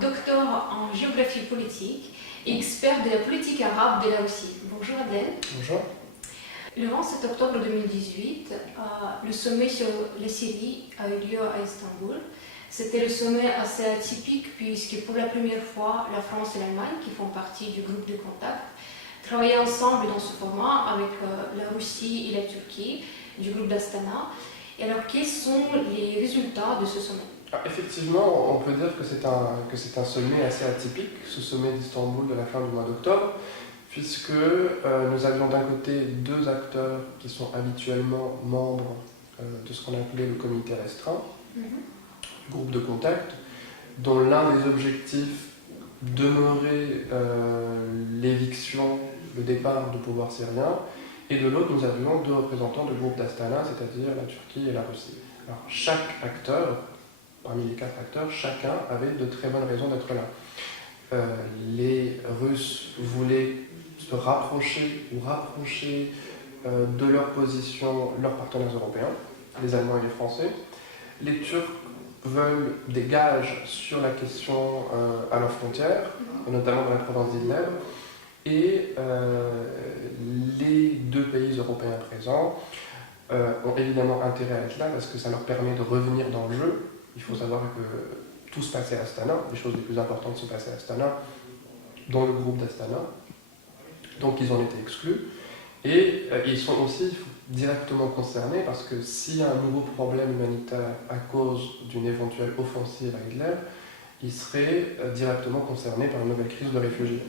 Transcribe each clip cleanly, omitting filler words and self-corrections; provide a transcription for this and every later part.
docteur en géographie politique et expert de la politique arabe de la Russie. Bonjour Adel. Bonjour. Le 27 octobre 2018, le sommet sur la Syrie a eu lieu à Istanbul. C'était le sommet assez atypique puisque pour la première fois, la France et l'Allemagne, qui font partie du groupe de contact, travaillaient ensemble dans ce format avec la Russie et la Turquie du groupe d'Astana. Et alors, quels sont les résultats de ce sommet? Effectivement, on peut dire que c'est un sommet assez atypique, ce sommet d'Istanbul de la fin du mois d'octobre, puisque nous avions d'un côté deux acteurs qui sont habituellement membres de ce qu'on appelait le comité restreint, groupe de contact, dont l'un des objectifs demeurait l'éviction, le départ du pouvoir syrien, et de l'autre nous avions deux représentants du groupe d'Astana, c'est-à-dire la Turquie et la Russie. Alors chaque acteur, parmi les quatre acteurs, chacun avait de très bonnes raisons d'être là. Les Russes voulaient se rapprocher de leur position, leurs partenaires européens, les Allemands et les Français. Les Turcs veulent des gages sur la question à leurs frontières, notamment dans la province d'Idlib, et les deux pays européens présents ont évidemment intérêt à être là parce que ça leur permet de revenir dans le jeu. Il faut savoir que tout se passait à Astana, les choses les plus importantes se passaient à Astana, dans le groupe d'Astana, donc ils ont été exclus, et ils sont aussi directement concernés parce que s'il y a un nouveau problème humanitaire à cause d'une éventuelle offensive à Idlib, ils seraient directement concernés par une nouvelle crise de réfugiés.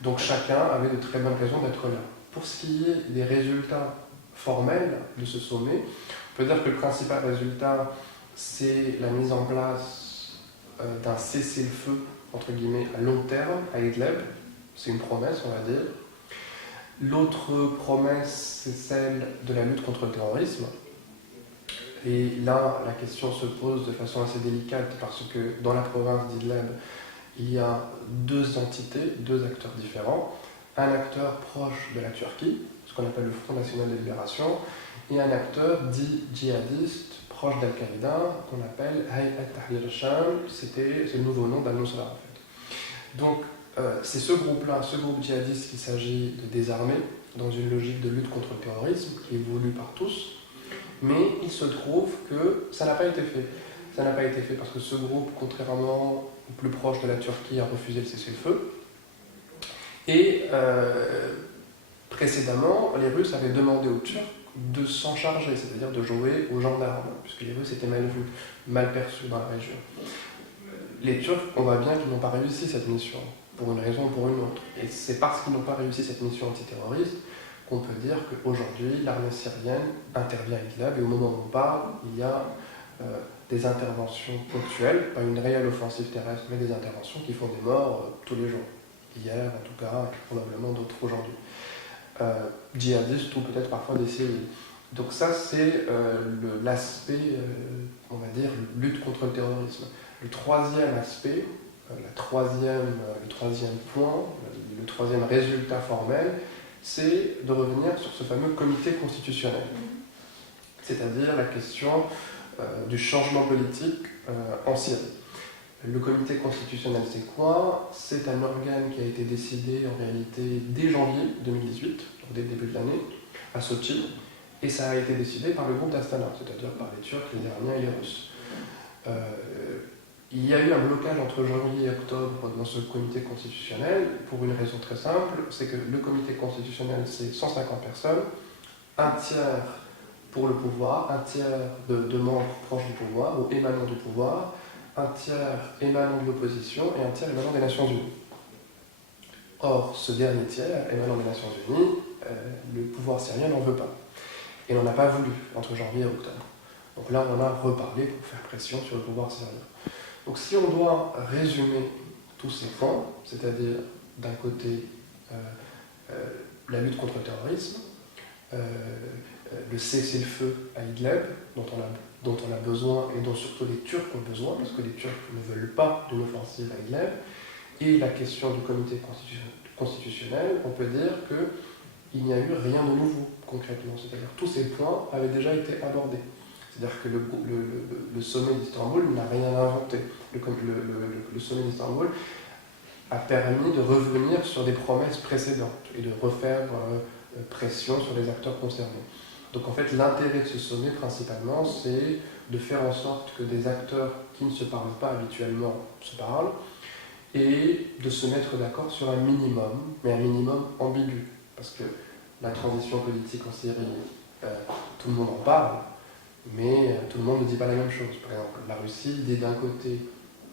Donc chacun avait de très bonnes raisons d'être là. Pour ce qui est des résultats formels de ce sommet, on peut dire que le principal résultat, c'est la mise en place d'un cessez-le-feu, entre guillemets, à long terme à Idlib. C'est une promesse, on va dire. L'autre promesse, c'est celle de la lutte contre le terrorisme. Et là, la question se pose de façon assez délicate parce que dans la province d'Idlib, il y a deux entités, deux acteurs différents. Un acteur proche de la Turquie, ce qu'on appelle le Front National de Libération, et un acteur dit djihadiste, proche d'Al-Qaïda, qu'on appelle Hayat Tahrir al-Sham, c'est le nouveau nom d'Al-Nusra en fait. Donc c'est ce groupe-là, ce groupe djihadiste qu'il s'agit de désarmer dans une logique de lutte contre le terrorisme qui est voulue par tous, mais il se trouve que ça n'a pas été fait. Ça n'a pas été fait parce que ce groupe, contrairement au plus proche de la Turquie, a refusé le cessez-le-feu. Et précédemment, les Russes avaient demandé aux Turcs de s'en charger, c'est-à-dire de jouer aux gendarmes, puisque les Russes étaient mal vus, mal perçus dans la région. Les Turcs, on voit bien qu'ils n'ont pas réussi cette mission, pour une raison ou pour une autre. Et c'est parce qu'ils n'ont pas réussi cette mission antiterroriste qu'on peut dire qu'aujourd'hui, l'armée syrienne intervient à Idlib, et au moment où on parle, il y a des interventions ponctuelles, pas une réelle offensive terrestre, mais des interventions qui font des morts tous les jours. Hier, en tout cas, et probablement d'autres aujourd'hui. Djihadistes ou peut-être parfois des civils. Donc ça, c'est l'aspect, on va dire, lutte contre le terrorisme. Le troisième aspect, le troisième point, le troisième résultat formel, c'est de revenir sur ce fameux comité constitutionnel. C'est-à-dire la question du changement politique en Syrie. Le comité constitutionnel, c'est quoi? C'est un organe qui a été décidé en réalité dès janvier 2018, donc dès le début de l'année, à Sochi, et ça a été décidé par le groupe d'Astana, c'est-à-dire par les Turcs, les Iraniens et les Russes. Il y a eu un blocage entre janvier et octobre dans ce comité constitutionnel pour une raison très simple, c'est que le comité constitutionnel, c'est 150 personnes, un tiers pour le pouvoir, un tiers de membres proches du pouvoir ou émanant du pouvoir, un tiers émanant de l'opposition et un tiers émanant des Nations Unies. Or, ce dernier tiers émanant des Nations Unies, le pouvoir syrien n'en veut pas. Et n'en a pas voulu entre janvier et octobre. Donc là, on en a reparlé pour faire pression sur le pouvoir syrien. Donc si on doit résumer tous ces points, c'est-à-dire d'un côté la lutte contre le terrorisme, le cessez-le-feu à Idlib, dont on a besoin et dont surtout les Turcs ont besoin, parce que les Turcs ne veulent pas d'une offensive à Idlib, et la question du comité constitutionnel, on peut dire qu'il n'y a eu rien de nouveau concrètement, c'est-à-dire tous ces points avaient déjà été abordés. C'est-à-dire que le sommet d'Istanbul n'a rien inventé. Le sommet d'Istanbul a permis de revenir sur des promesses précédentes et de refaire pression sur les acteurs concernés. Donc en fait, l'intérêt de ce sommet, principalement, c'est de faire en sorte que des acteurs qui ne se parlent pas habituellement se parlent et de se mettre d'accord sur un minimum, mais un minimum ambigu. Parce que la transition politique en Syrie, tout le monde en parle, mais tout le monde ne dit pas la même chose. Par exemple, la Russie dit d'un côté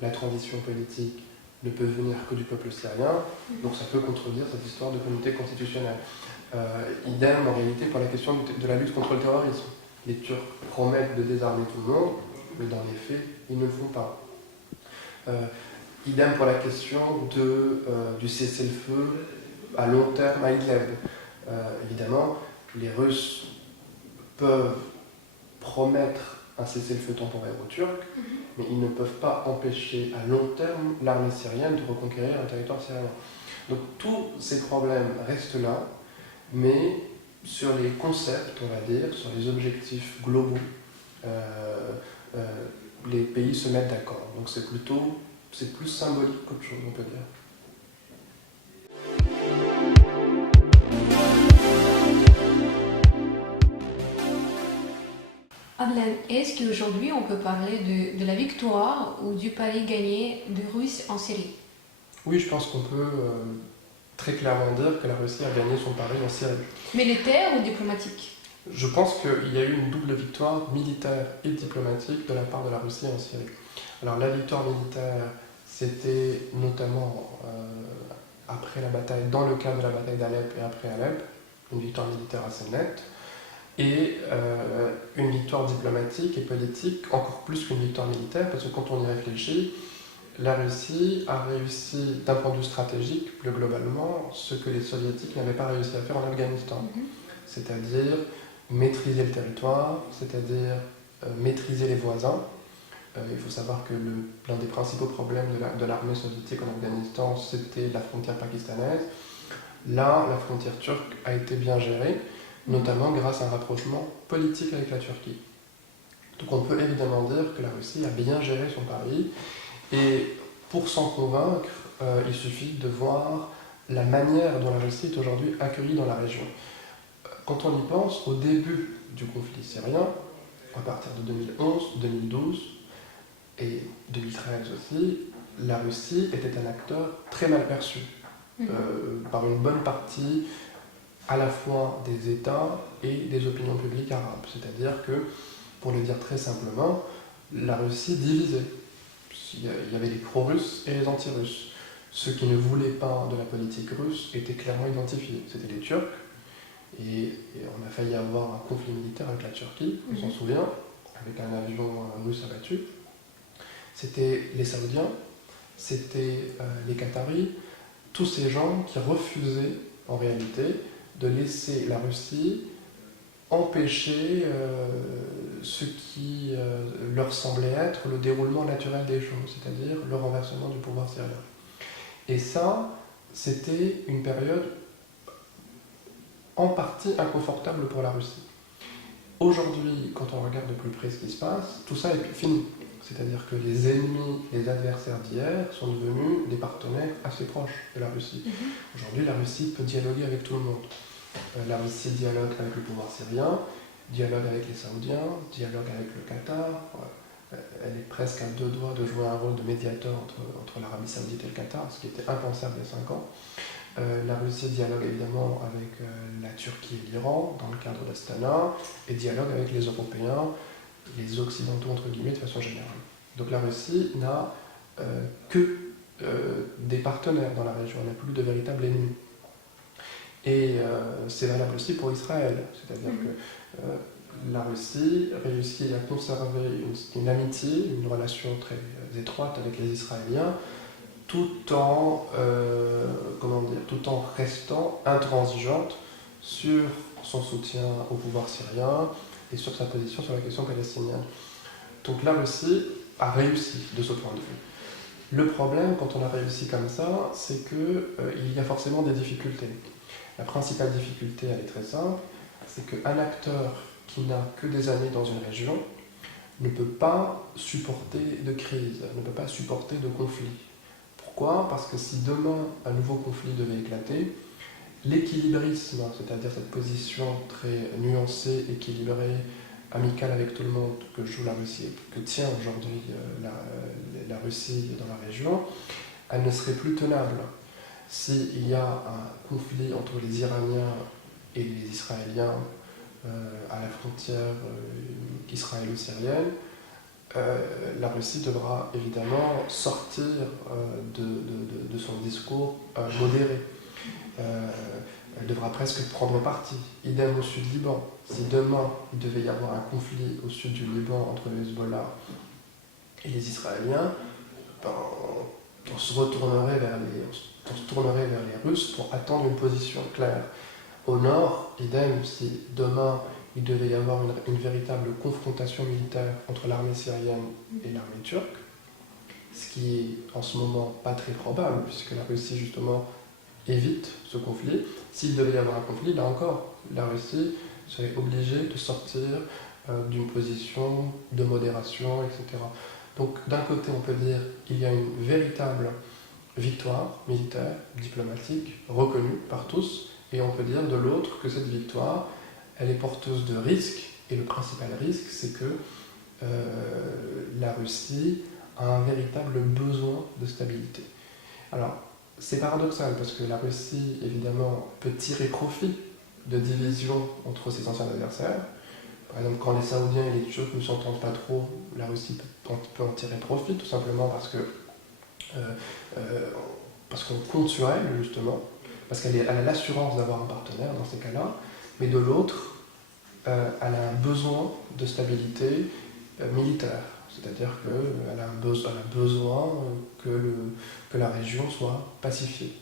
la transition politique ne peut venir que du peuple syrien, donc ça peut contredire cette histoire de communauté constitutionnelle. Idem en réalité pour la question de la lutte contre le terrorisme. Les Turcs promettent de désarmer tout le monde, mais dans les faits, ils ne le font pas. Idem pour la question du cessez-le-feu à long terme à Idlib. Évidemment, les Russes peuvent promettre un cessez-le-feu temporaire aux Turcs, mais ils ne peuvent pas empêcher à long terme l'armée syrienne de reconquérir un territoire syrien. Donc tous ces problèmes restent là, mais sur les concepts, on va dire, sur les objectifs globaux, les pays se mettent d'accord. Donc c'est plus symbolique qu'autre chose, on peut dire. Adlan, est-ce qu'aujourd'hui on peut parler de la victoire ou du pari gagné des Russes en Syrie? Oui, je pense qu'on peut très clairement dire que la Russie a gagné son pari en Syrie. Militaire ou diplomatique? Je pense qu'il y a eu une double victoire militaire et diplomatique de la part de la Russie en Syrie. Alors la victoire militaire, c'était notamment après la bataille, dans le cadre de la bataille d'Alep et après Alep, une victoire militaire assez nette, et une victoire diplomatique et politique encore plus qu'une victoire militaire, parce que quand on y réfléchit, la Russie a réussi, d'un point de vue stratégique, plus globalement, ce que les Soviétiques n'avaient pas réussi à faire en Afghanistan. C'est-à-dire maîtriser le territoire, c'est-à-dire maîtriser les voisins. Il faut savoir que l'un des principaux problèmes de l'armée soviétique en Afghanistan, c'était la frontière pakistanaise. Là, la frontière turque a été bien gérée, notamment grâce à un rapprochement politique avec la Turquie. Donc on peut évidemment dire que la Russie a bien géré son pari, et pour s'en convaincre, il suffit de voir la manière dont la Russie est aujourd'hui accueillie dans la région. Quand on y pense, au début du conflit syrien, à partir de 2011, 2012 et 2013 aussi, la Russie était un acteur très mal perçu par une bonne partie à la fois des États et des opinions publiques arabes. C'est-à-dire que, pour le dire très simplement, la Russie divisait. Il y avait les pro-russes et les anti-russes. Ceux qui ne voulaient pas de la politique russe étaient clairement identifiés. C'était les Turcs, et on a failli avoir un conflit militaire avec la Turquie, on s'en souvient, avec un avion russe abattu. C'était les Saoudiens, c'était les Qataris, tous ces gens qui refusaient en réalité de laisser la Russie empêcher ce qui leur semblait être le déroulement naturel des choses, c'est-à-dire le renversement du pouvoir syrien. Et ça, c'était une période en partie inconfortable pour la Russie. Aujourd'hui, quand on regarde de plus près ce qui se passe, tout ça est fini. C'est-à-dire que les ennemis, les adversaires d'hier sont devenus des partenaires assez proches de la Russie. Aujourd'hui, la Russie peut dialoguer avec tout le monde. La Russie dialogue avec le pouvoir syrien, dialogue avec les Saoudiens, dialogue avec le Qatar. Elle est presque à deux doigts de jouer un rôle de médiateur entre l'Arabie Saoudite et le Qatar, ce qui était impensable il y a 5 ans. La Russie dialogue évidemment avec la Turquie et l'Iran dans le cadre d'Astana, et dialogue avec les Européens, les Occidentaux entre guillemets de façon générale. Donc la Russie n'a que des partenaires dans la région, elle n'a plus de véritables ennemis. Et c'est valable aussi pour Israël, c'est-à-dire que la Russie réussit à conserver une amitié, une relation très étroite avec les Israéliens, tout en restant intransigeante sur son soutien au pouvoir syrien et sur sa position sur la question palestinienne. Donc la Russie a réussi de ce point de vue. Le problème, quand on a réussi comme ça, c'est qu'il y a forcément des difficultés. La principale difficulté, elle est très simple, c'est qu'un acteur qui n'a que des années dans une région ne peut pas supporter de crise, ne peut pas supporter de conflit. Pourquoi? Parce que si demain un nouveau conflit devait éclater, l'équilibrisme, c'est-à-dire cette position très nuancée, équilibrée, amicale avec tout le monde que joue la Russie, que tient aujourd'hui la Russie dans la région, elle ne serait plus tenable. S'il y a un conflit entre les Iraniens et les Israéliens à la frontière israélo-syrienne, la Russie devra évidemment sortir de son discours modéré. Elle devra presque prendre parti. Idem au sud Liban. Si demain il devait y avoir un conflit au sud du Liban entre le Hezbollah et les Israéliens, ben, on se tournerait vers les Russes pour attendre une position claire. Au nord, idem, si demain il devait y avoir une véritable confrontation militaire entre l'armée syrienne et l'armée turque, ce qui est en ce moment pas très probable, puisque la Russie justement évite ce conflit. S'il devait y avoir un conflit, là encore, la Russie serait obligée de sortir d'une position de modération, etc. Donc d'un côté, on peut dire qu'il y a une véritable victoire militaire, diplomatique, reconnue par tous, et on peut dire de l'autre que cette victoire, elle est porteuse de risques, et le principal risque, c'est que la Russie a un véritable besoin de stabilité. Alors, c'est paradoxal, parce que la Russie, évidemment, peut tirer profit de divisions entre ses anciens adversaires. Par exemple, quand les Saoudiens et les Turcs ne s'entendent pas trop, la Russie peut en tirer profit, tout simplement parce qu'on compte sur elle, justement, parce qu'elle a l'assurance d'avoir un partenaire dans ces cas-là, mais de l'autre, elle a un besoin de stabilité militaire, c'est-à-dire qu'elle a besoin que la région soit pacifiée.